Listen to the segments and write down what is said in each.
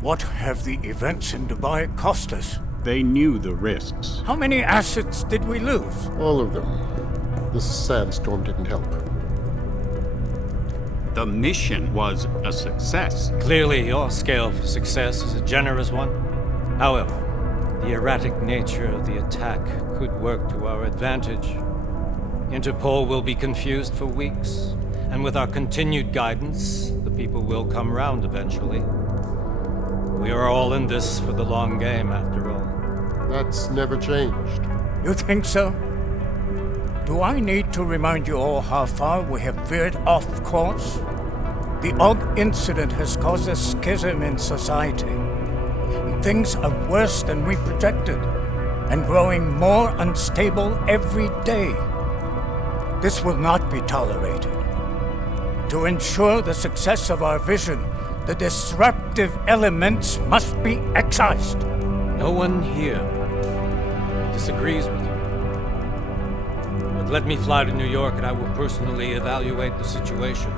What have the events in Dubai cost us? They knew the risks. How many assets did we lose? All of them. This sandstorm didn't help. The mission was a success. Clearly, your scale for success is a generous one. However, the erratic nature of the attack could work to our advantage. Interpol will be confused for weeks, and with our continued guidance, the people will come round eventually. We are all in this for the long game, after all. That's never changed. You think so? Do I need to remind you all how far we have veered off course? The Og incident has caused a schism in society. Things are worse than we projected, and growing more unstable every day. This will not be tolerated. To ensure the success of our vision, the disruptive elements must be excised. No one here disagrees with you. But let me fly to New York and I will personally evaluate the situation.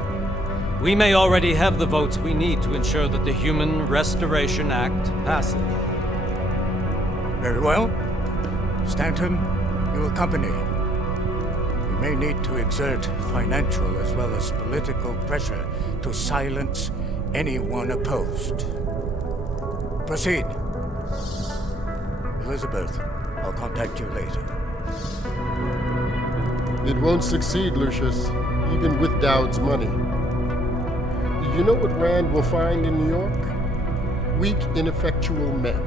We may already have the votes we need to ensure that the Human Restoration Act passes. Very well. Stanton, you accompany. We may need to exert financial as well as political pressure to silence anyone opposed. Proceed. Elizabeth, I'll contact you later. It won't succeed, Lucius, even with Dowd's money. You know what Rand will find in New York? Weak, ineffectual men.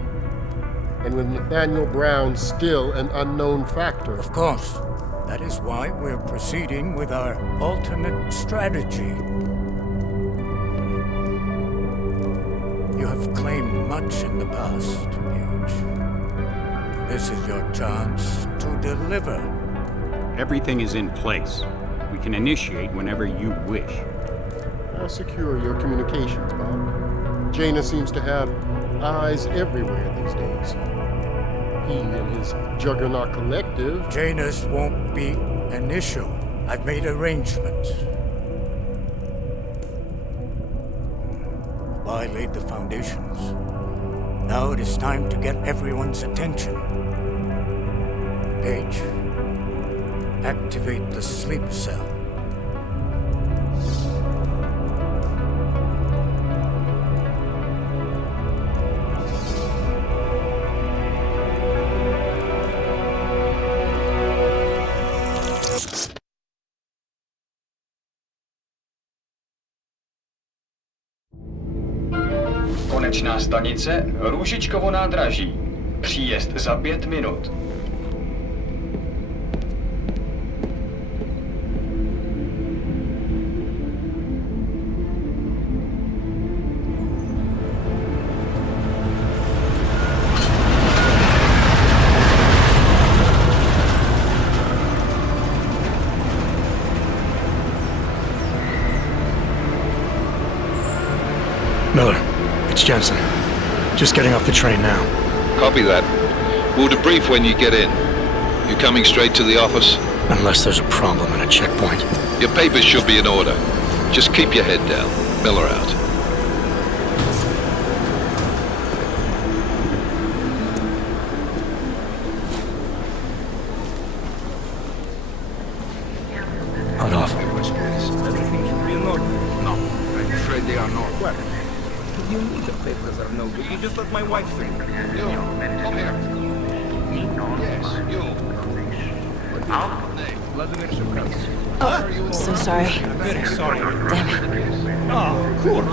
And with Nathaniel Brown still an unknown factor. Of course. That is why we're proceeding with our alternate strategy. You have claimed much in the past, Paige. This is your chance to deliver. Everything is in place. We can initiate whenever you wish. How secure your communications, Bob? Jaina seems to have eyes everywhere these days. He and his Juggernaut Collective... Janus won't be an issue. I've made arrangements. I laid the foundations. Now it is time to get everyone's attention. Paige, activate the sleep cell. Konečná stanice Růžičkovo nádraží. Příjezd za 5 minut. Miller, it's Jensen. Just getting off the train now. Copy that. We'll debrief when you get in. You coming straight to the office? Unless there's a problem at a checkpoint. Your papers should be in order. Just keep your head down. Miller out. Hot off. Everything should be in order. No, I'm afraid they are not. What? You need the papers are no good. You just let my wife think. You, come here. Me? Yes, you. Vladimir Shevkov. Oh, so sorry. Very sorry. Damn it. Oh, cool.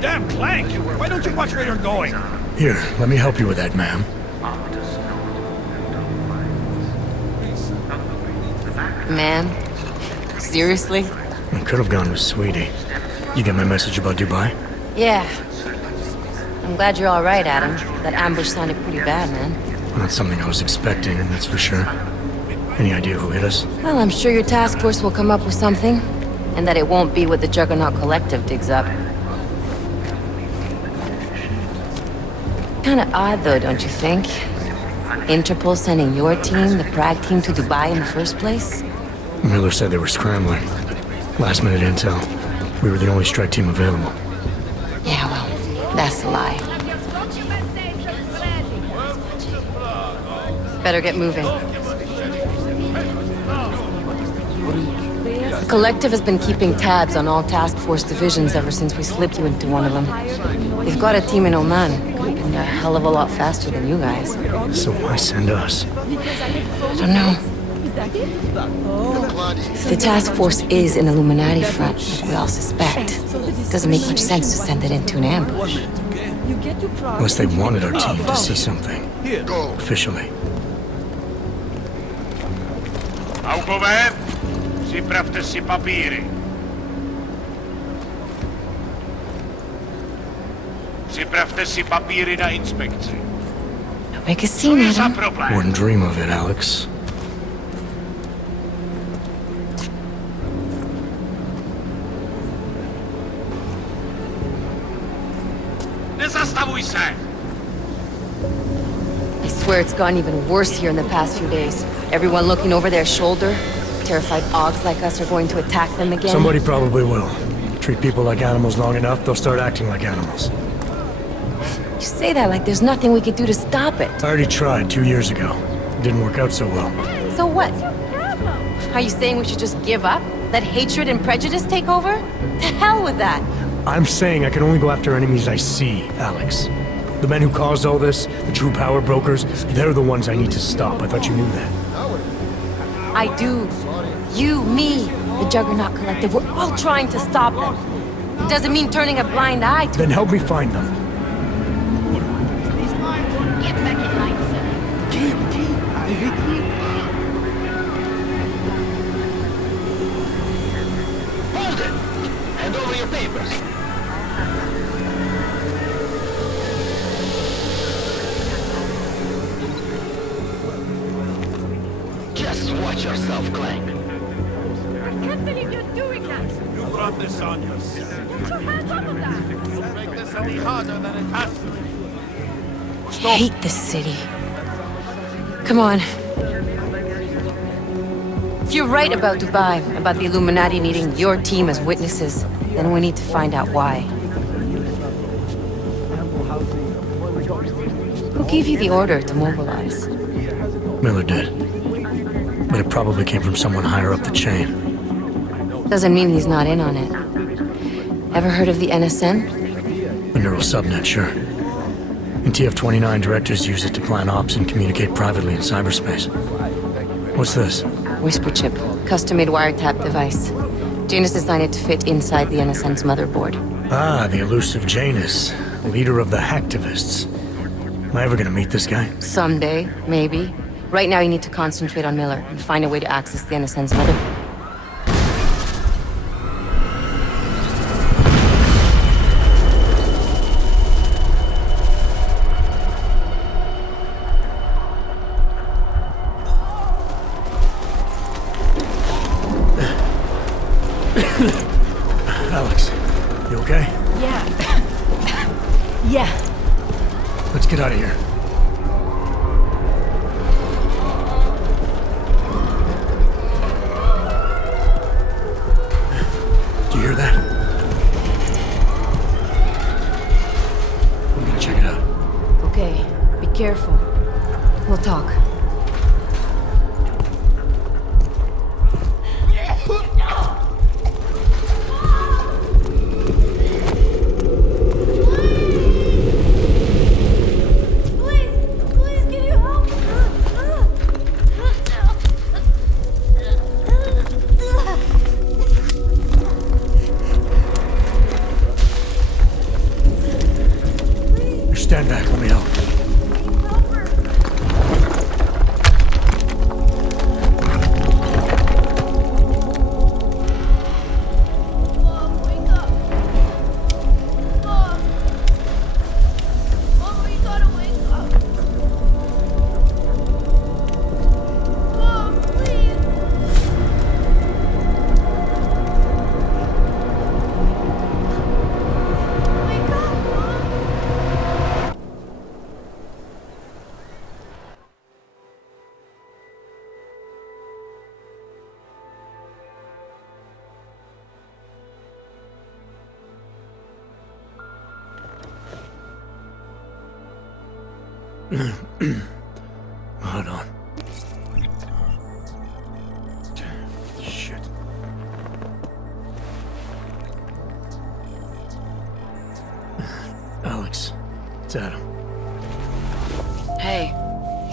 Damn clank. Why don't you watch where you're going? Here, let me help you with that, ma'am. Man? Seriously? I could have gone with Sweetie. You get my message about Dubai? Yeah. I'm glad you're all right, Adam. That ambush sounded pretty bad, man. Not something I was expecting, that's for sure. Any idea who hit us? Well, I'm sure your task force will come up with something. And that it won't be what the Juggernaut Collective digs up. Kinda odd, though, don't you think? Interpol sending your team, the Prague team, to Dubai in the first place? Miller said they were scrambling. Last minute intel. We were the only strike team available. Yeah, well, that's a lie. Better get moving. The Collective has been keeping tabs on all task force divisions ever since we slipped you into one of them. They've got a team in Oman. Could have been a hell of a lot faster than you guys. So why send us? I don't know. If the task force is an Illuminati front, like we all suspect, it doesn't make much sense to send it into an ambush. Unless they wanted our team to see something. Officially. Augover, připravte si papíry. Připravte si papíry na inspekci. Don't make a scene, Adam. Wouldn't dream of it, Alex. Nezastavuj se! I swear it's gotten even worse here in the past few days. Everyone looking over their shoulder. Terrified augs like us are going to attack them again. Somebody probably will. Treat people like animals long enough, they'll start acting like animals. You say that like there's nothing we could do to stop it. I already tried 2 years ago. It didn't work out so well. So what? Are you saying we should just give up? Let hatred and prejudice take over? To hell with that! I'm saying I can only go after enemies I see, Alex. The men who caused all this, the true power brokers, they're the ones I need to stop. I thought you knew that. I do. You, me, the Juggernaut Collective, we're all trying to stop them. It doesn't mean turning a blind eye to Then help me find them. Get back in line, sir. Hold it! Hand over your papers. Just watch yourself, Clank. I can't believe you're doing that. You brought this on yourself. Get your hands off of that. You'll make this any harder than it has to be. I hate this city. Come on. If you're right about Dubai, about the Illuminati needing your team as witnesses, then we need to find out why. Who gave you the order to mobilize? Miller did. But it probably came from someone higher up the chain. Doesn't mean he's not in on it. Ever heard of the NSN? The neural subnet, sure. And TF-29 directors use it to plan ops and communicate privately in cyberspace. What's this? Whisper chip, custom-made wiretap device. Janus designed it to fit inside the NSN's motherboard. Ah, the elusive Janus, leader of the hacktivists. Am I ever gonna meet this guy? Someday, maybe. Right now you need to concentrate on Miller and find a way to access the NSN's motherboard. Alex, you okay? Yeah. Yeah. Let's get out of here. Do you hear that? I'm gonna check it out. Okay, be careful. We'll talk. Stand back, let me help. Mom, wake up. Mom. Mom, you gotta wake up. Mom, please. Wake up, Mom. Hold on.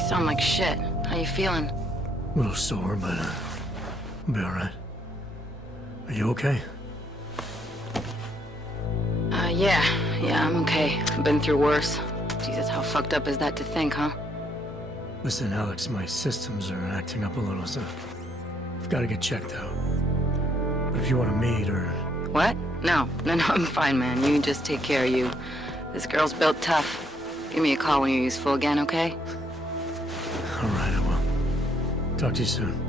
sound like shit. How you feeling? A little sore, but I'll be alright. Are you okay? Yeah, I'm okay. I've been through worse. Jesus, how fucked up is that to think, huh? Listen, Alex, my systems are acting up a little, so I've got to get checked out. But if you want to meet or... What? No, I'm fine, man. You just take care of you. This girl's built tough. Give me a call when you're useful again, okay? Alright, I will. Talk to you soon.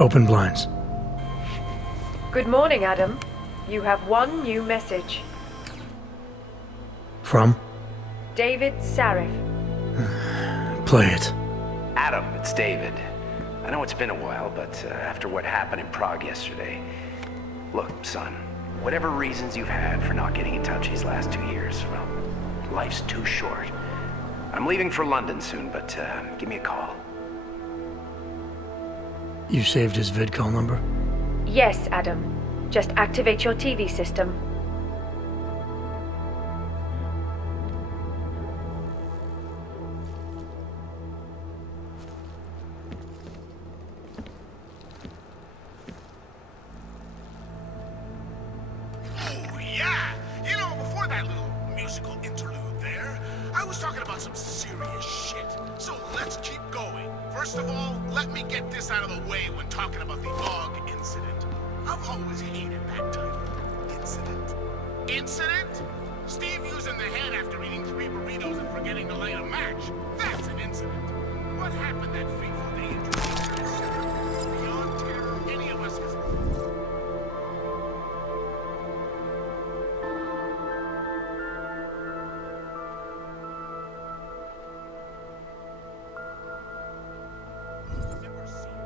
Open blinds. Good morning, Adam. You have one new message. From? David Sarif. Play it. Adam, it's David. I know it's been a while, but after what happened in Prague yesterday... Look, son, whatever reasons you've had for not getting in touch these last 2 years, well, life's too short. I'm leaving for London soon, but give me a call. You saved his vidcall number? Yes, Adam. Just activate your TV system. Oh, yeah! You know, before that little musical interlude there, I was talking about some serious shit. So let's keep going. First of all, let me get this out of the way when talking about the AUG incident. I've always hated that title. Incident. Incident? Steve using the head after eating 3 burritos and forgetting to light a match. That's an incident. What happened that fateful day in Jerusalem? Beyond terror any of us has... never seen.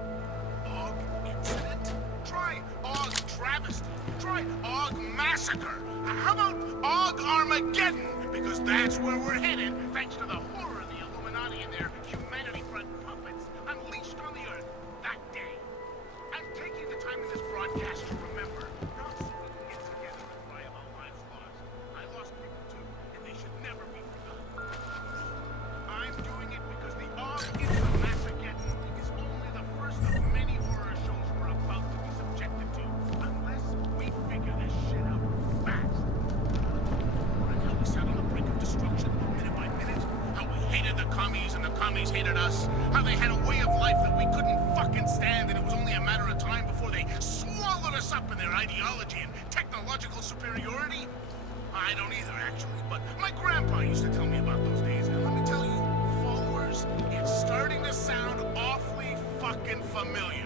AUG incident? Try AUG travesty. Try AUG massacre. How about AUG Armageddon? Because that's where we're headed, thanks to the horror of the Illuminati and their humanity front puppets unleashed on the Earth that day. I'm taking the time in this broadcast to remember, not so we can get together and cry about lives lost. I lost people too, and they should never be forgotten. I'm doing it because the AUG Instant Massageddon is only the first of many horror shows we're about to be subjected to, unless we figure this shit out fast. And how we sat on the brink of destruction minute by minute, how we hated the commies and the commies hated us, how they had a way of life that we couldn't fucking stand, and it was only a matter of time before they swallowed us up in their ideology and technological superiority. I don't either, actually, but my grandpa used to tell me about those days, and let me tell you, followers, it's starting to sound awfully fucking familiar.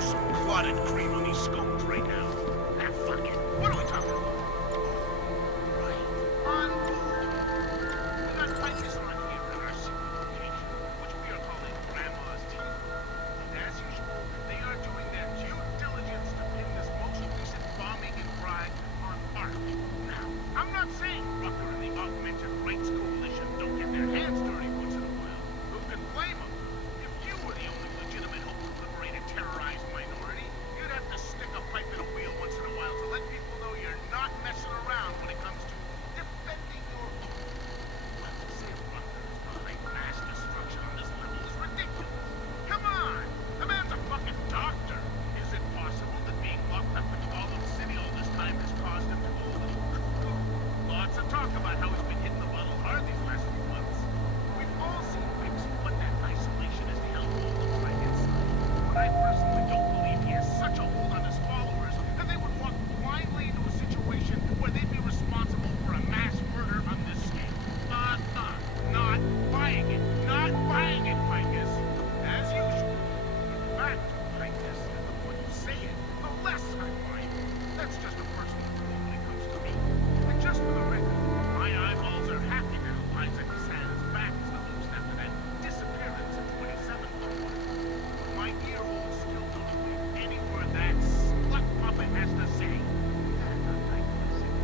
use some clotted cream on these scones right now. Ah, fuck it. What are we talking about? Right. On food. We got Pacifist on here in our civilization, which we are calling Grandma's Tea. And as usual, they are doing their due diligence to pin this most recent bombing in Prague on art. Now, I'm not saying Rucker and the Augmented Rights Coalition don't get their hands dirty once in a while. Who can blame them? If you were the only legitimate hope to liberate a terrorized minority, you'd have to stick a pipe in a wheel once in a while to let people know you're not messing around when it comes to defending your own. Well, to say Rucker is behind mass destruction on this level is ridiculous. Come on! The man's a fucking doctor! Is it possible that being locked up in Gotham City all this time has caused him to go a little cuckoo? Lots of talk about how he's been hitting the bottle hard these last few months. We've all seen pics of what that isolation has hellhole looks like inside. But I personally don't believe he has such a hold on his followers that they would walk blindly into a situation where they'd be responsible for a mass murder on this scale. Not buying it. Not buying it, Ficus. As usual. In fact, Ficus, the more you say it, the less I buy it. That's just a personal rule when it comes to me. And just for the record, my eyeballs are happy now Liza Cassan's back is the host after that disappearance in 27 for one. But my ear holes still don't believe any word that slut puppet has to say. And I'm not listening.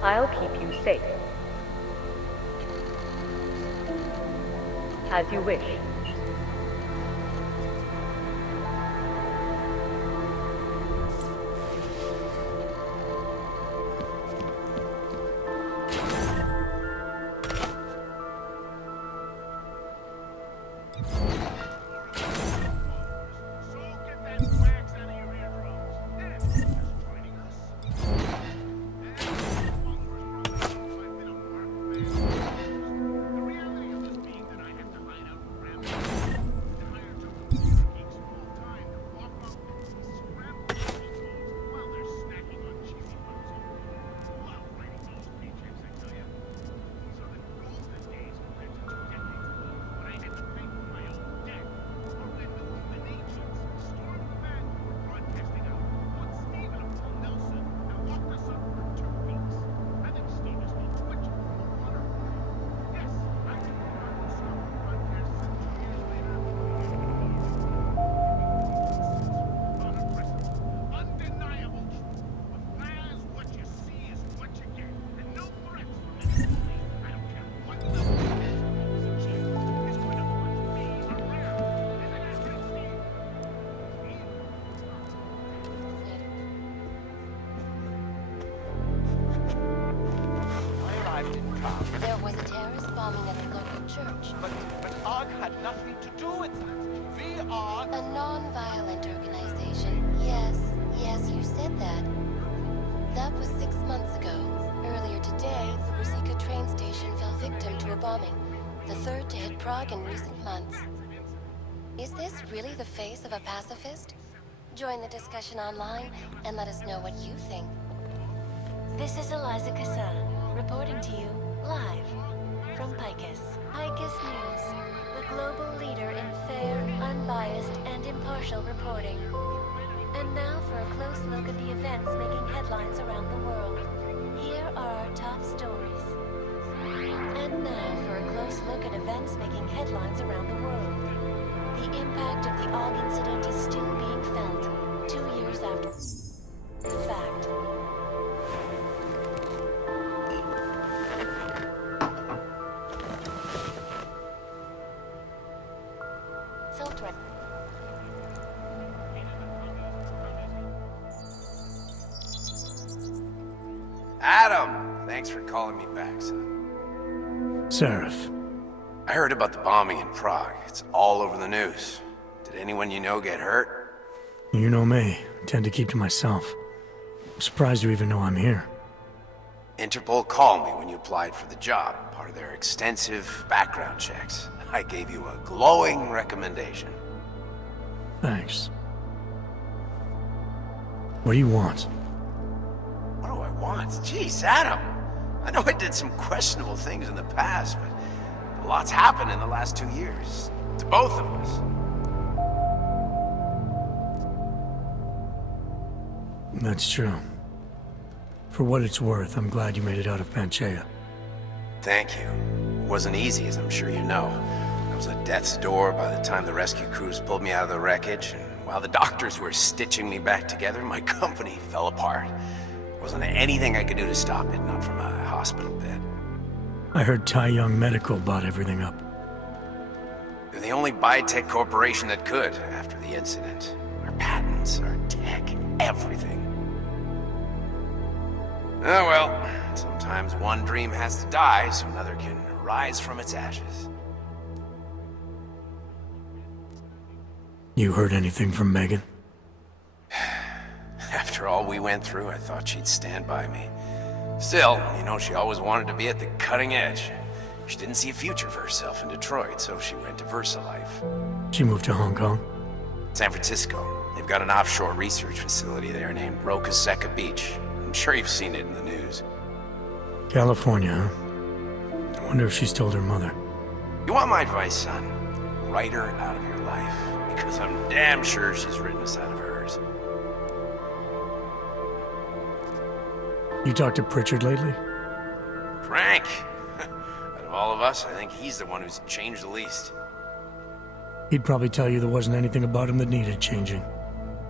I'll keep you safe. As you wish. There was a terrorist bombing at the local church. But AUG had nothing to do with that. We are a non-violent organization. Yes, you said that. That was 6 months ago. Earlier today, the Ruzicka train station fell victim to a bombing, the third to hit Prague in recent months. Is this really the face of a pacifist? Join the discussion online and let us know what you think. This is Eliza Cassan, reporting to you live from Picus. Picus News, the global leader in fair, unbiased, and impartial reporting. And now for a close look at the events making headlines around the world. Here are our top stories. And now for a close look at events making headlines around the world. The impact of the AUG incident is still being felt 2 years after the fact. Adam! Thanks for calling me back, son. Seraph. I heard about the bombing in Prague. It's all over the news. Did anyone you know get hurt? You know me. I tend to keep to myself. I'm surprised you even know I'm here. Interpol called me when you applied for the job, part of their extensive background checks. I gave you a glowing recommendation. Thanks. What do you want? What do I want? Jeez, Adam! I know I did some questionable things in the past, but a lot's happened in the last 2 years. To both of us. That's true. For what it's worth, I'm glad you made it out of Pangea. Thank you. It wasn't easy, as I'm sure you know. I was at death's door by the time the rescue crews pulled me out of the wreckage, and while the doctors were stitching me back together, my company fell apart. There wasn't anything I could do to stop it, not from a hospital bed. I heard Tai Young Medical bought everything up. They're the only biotech corporation that could, after the incident. Our patents, our tech, everything. Oh well, sometimes one dream has to die so another can rise from its ashes. You heard anything from Megan? After all we went through, I thought she'd stand by me. Still, you know, she always wanted to be at the cutting edge. She didn't see a future for herself in Detroit, so she went to VersaLife. She moved to Hong Kong? San Francisco. They've got an offshore research facility there named Roca Seca Beach. I'm sure you've seen it in the news. California, huh? I wonder if she's told her mother. You want my advice, son? Write her out of your life. Because I'm damn sure she's written us out of hers. You talked to Pritchard lately? Frank! Out of all of us, I think he's the one who's changed the least. He'd probably tell you there wasn't anything about him that needed changing.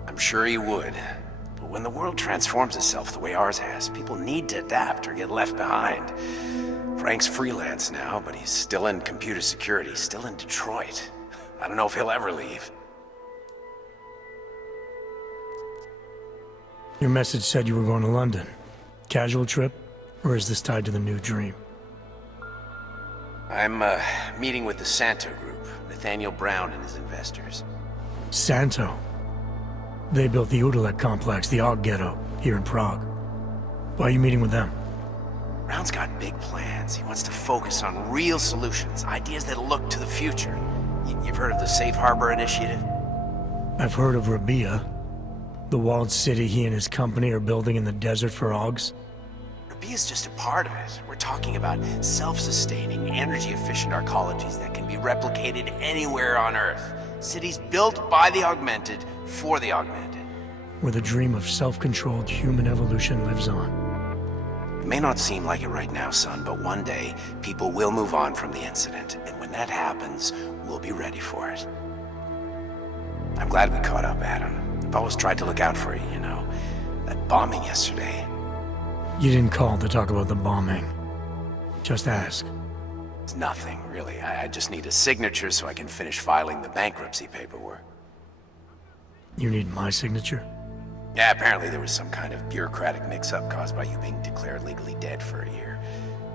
I'm sure he would. But when the world transforms itself the way ours has, people need to adapt or get left behind. Frank's freelance now, but he's still in computer security, still in Detroit. I don't know if he'll ever leave. Your message said you were going to London. Casual trip? Or is this tied to the new dream? I'm, meeting with the Santo Group, Nathaniel Brown and his investors. Santo? They built the Utro complex, the Og Ghetto, here in Prague. Why are you meeting with them? Brown's got big plans. He wants to focus on real solutions, ideas that look to the future. You've heard of the Safe Harbor Initiative? I've heard of Rabia, the walled city he and his company are building in the desert for Augs. Rabia's just a part of it. We're talking about self-sustaining, energy-efficient arcologies that can be replicated anywhere on Earth. Cities built by the augmented, for the augmented. Where the dream of self-controlled human evolution lives on. It may not seem like it right now, son, but one day, people will move on from the incident, and when that happens, we'll be ready for it. I'm glad we caught up, Adam. I've always tried to look out for you, you know. That bombing yesterday. You didn't call to talk about the bombing. Just ask. It's nothing, really. I just need a signature so I can finish filing the bankruptcy paperwork. You need my signature? Yeah, apparently there was some kind of bureaucratic mix-up caused by you being declared legally dead for a year.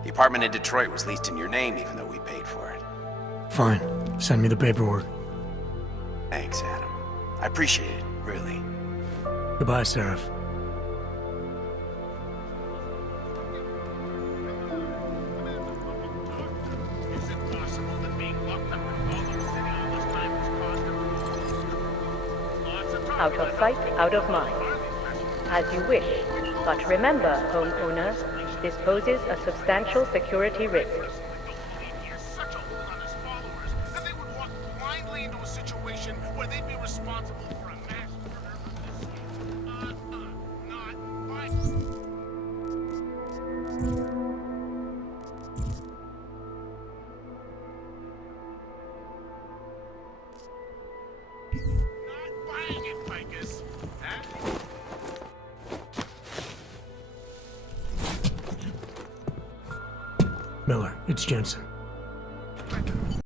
The apartment in Detroit was leased in your name even though we paid for it. Fine. Send me the paperwork. Thanks, Adam. I appreciate it, really. Goodbye, Seraph. Out of sight, out of mind. As you wish. But remember, homeowner, this poses a substantial security risk. Miller, it's Jensen.